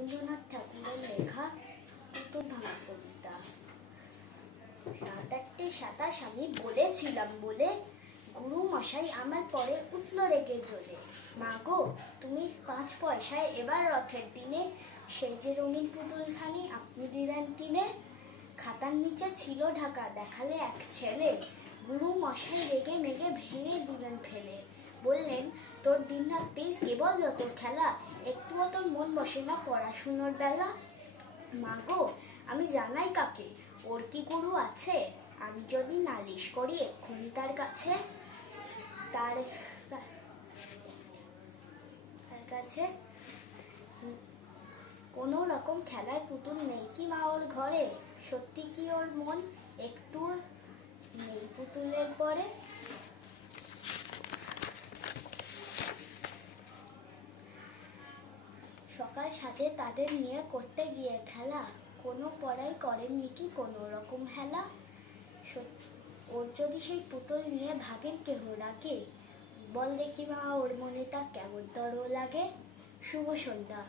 রবীন্দ্রনাথ ঠাকুরের লেখা পুতুল ভাঙা কবিতা। 7-8 আমি বলেছিলাম বলে গুরু মশাই আমার পরে উঠল রেগে জ্বলে। মা গো, তুমি 5 পয়সায় এবার রথের দিনে সেই যে রঙিন পুতুলখানি আপনি দিলেন কিনে। খাতার নিচে ছিল ঢাকা, দেখালে এক ছেলে। গুরু মশাই রেগে মেগে ভেঙে দিলেন ফেলে। বললেন, তোর দিন রাত্রির কেবল যত খেলা, একটুও তোর মন বসে না পড়াশুনোর বেলা। মা গো, আমি জানাই কাকে, ওর কি গুরু আছে? আমি যদি নালিশ করি এক্ষুনি তার কাছে, তার কাছে কোনো রকম খেলার পুতুল নেই কি মা ওর ঘরে? সত্যি কি ওর মন একটু নেই পুতুলের পরে? সকাল সাথে তাদের নিয়ে করতে গিয়ে খেলা, কোনো পড়াই করেননি কি কোনো রকম হেলা। ওর যদি সেই পুতুল নিয়ে ভাগেন কেহ রাগে, বল দেখি মা ওর মনে তা কেমন তর লাগে। শুভ সন্ধ্যা।